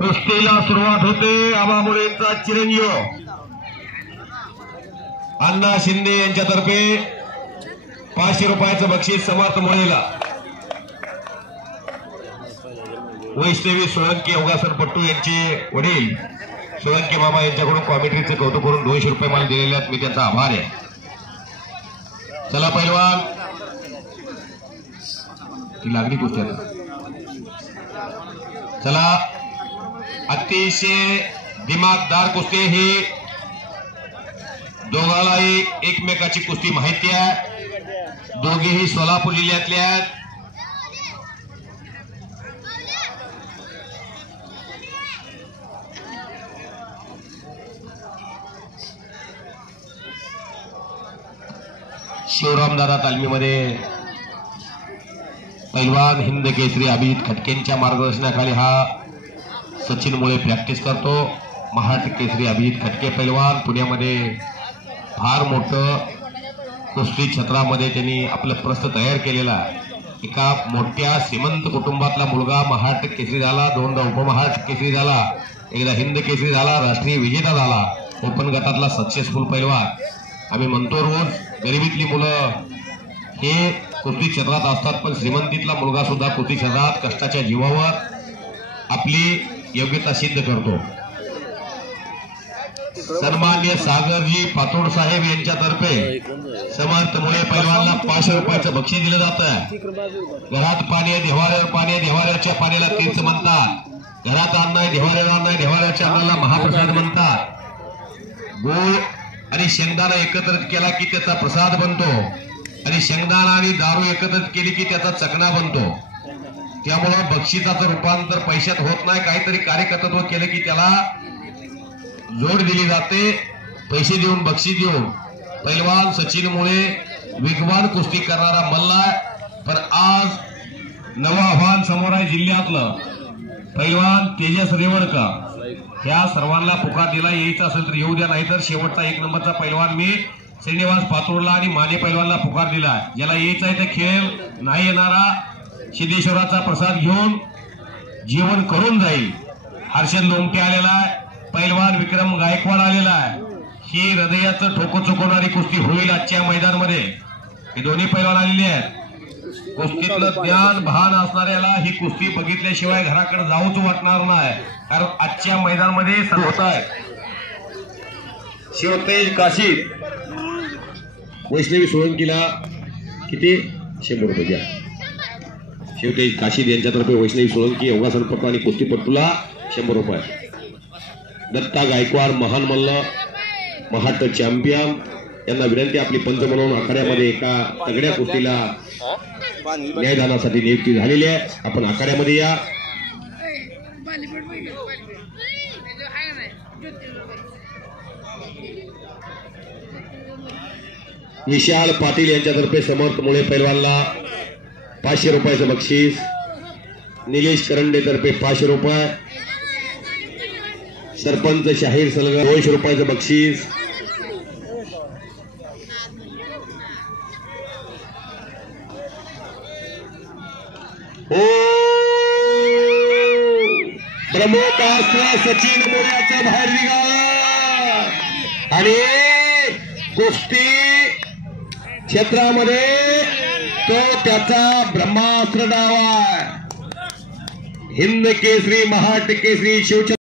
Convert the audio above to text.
कुस्तीला सुरुवात होते. आबामुळेंचा चिरंजीव अण्णा शिंदे यांच्यातर्फे 500 रुपयाचं बक्षीस समर्थ मुळेला. वैष्णवी सोळंकी योगासनपट्टू यांचे वडील सोळंकी मामा यांच्याकडून कॉमेंट्रीचे कौतुक करून 200 रुपये मला दिलेले आहेत. मी त्यांचा आभार आहे. चला पैलवान ती लागली कुस्ती. चला अतिशय दिमागदार कुस्ती ही. दोघालाही एकमेकाची कुस्ती माहिती आहे. दोघेही सोलापूर जिल्ह्यातले आहेत. शिवरामदादा तालमीमध्ये पैलवान हिंद केसरी अभिजित खटकेंच्या मार्गदर्शनाखाली हा सचिन मुळे प्रॅक्टिस करतो. महाराष्ट्र केसरी अभिजित खटके पैलवान पुण्यामध्ये फार मोठं कुस्ती क्षेत्रामध्ये त्यांनी आपलं प्रस्थ तयार केलेला आहे. एका मोठ्या श्रीमंत कुटुंबातला मुलगा महाराष्ट्र केसरी झाला, 2दा उपमहाराष्ट्र केसरी झाला, एकदा हिंद केसरी झाला, राष्ट्रीय विजेता झाला, ओपन गटातला सक्सेसफुल पैलवान. आम्ही म्हणतो रोज गरिबीतली मुलं हे कुस्ती क्षेत्रात असतात, पण श्रीमंतीतला मुलगा सुद्धा कुस्ती क्षेत्रात कष्टाच्या जीवावर आपली योग्यता सिद्ध करतो. सन्मान्य सागरजी पातोड साहेब यांच्यातर्फे समर्थ मुळे पैलवानला 500 रुपयाचं बक्षीस दिलं जात आहे. घरात पाणी आहे देव्हाऱ्यावर पाणी आहे, देव्हाऱ्याच्या पाण्याला तीर्थ म्हणतात. घरात अन्न आहे देव्हाऱ्याला अन्न आहे, देव्हाऱ्याच्या अन्नाला महाप्रसाद म्हणतात. गोळ आणि शेंगदाणा एकत्रित केला की त्याचा प्रसाद बनतो, आणि शेंगदाणा आणि दारू एकत्रित केली की त्याचा चकना बनतो. त्यामुळं बक्षिसाचं रूपांतर पैशात होत नाही. काहीतरी कार्यकर्तृत्व केलं की त्याला जोड दिली जाते. पैसे देऊन बक्षीस देऊन पैलवान सचिन मुळे वेगवान कुस्ती करणारा मल्ला. पण आज नवं आव्हान समोर आहे जिल्ह्यातलं. पैलवान तेजस रेवडकर ह्या सर्वांना पुकार दिला. यायचं असेल तर येऊ द्या, नाहीतर शेवटचा 1 नंबरचा पैलवान मी श्रीनिवास पातोडला आणि माने पैलवानला पुकार दिला. ज्याला यायचं आहे ते खेळ, नाही येणारा सिद्धेश्वराचा प्रसाद घेऊन जेवण करून जाईल. हर्षद लोमटे आलेला आहे, पैलवान विक्रम गायकवाड आलेला आहे. ही हृदयाचं ठोको चुकवणारी कुस्ती होईल आजच्या मैदानामध्ये. हे दोन्ही पैलवान आलेले आहेत. कुस्तीतलं ज्ञान भान असणाऱ्याला ही कुस्ती बघितल्याशिवाय घराकडे जाऊच वाटणार नाही, कारण आजच्या मैदानामध्ये होत आहे. शिवतेज काशी वैष्णवी सोळंकीला किती 100 रुपये द्या. शिवतेज काशीद यांच्यातर्फे वैष्णवी सोळंकी योगासनपटू आणि कुस्तीपटूला 100 रुपये. दत्ता गायकवाड महान मल्ल महाराष्ट्र चॅम्पियन यांना विनंती, आपली पंच म्हणून आखाड्यामध्ये एका तगड्या कुस्तीला न्यायदानासाठी नियुक्ती झालेली आहे. आपण आखाड्यामध्ये या. विशाल पाटील यांच्यातर्फे समर्थ मुळे पैलवानला 500 रुपयाचं बक्षीस. निलेश करंडे तर्फे 500 रुपये. सरपंच शाहीर सलगर 200 रुपयाचं बक्षीस. प्रमुख सचिन मुळ्याचं बाहेर निघाला आणि कुस्ती क्षेत्रामध्ये तो त्याचा ब्रह्मास्त्र डाव आहे. हिंद केसरी महाराष्ट्र केसरी शिवछत्र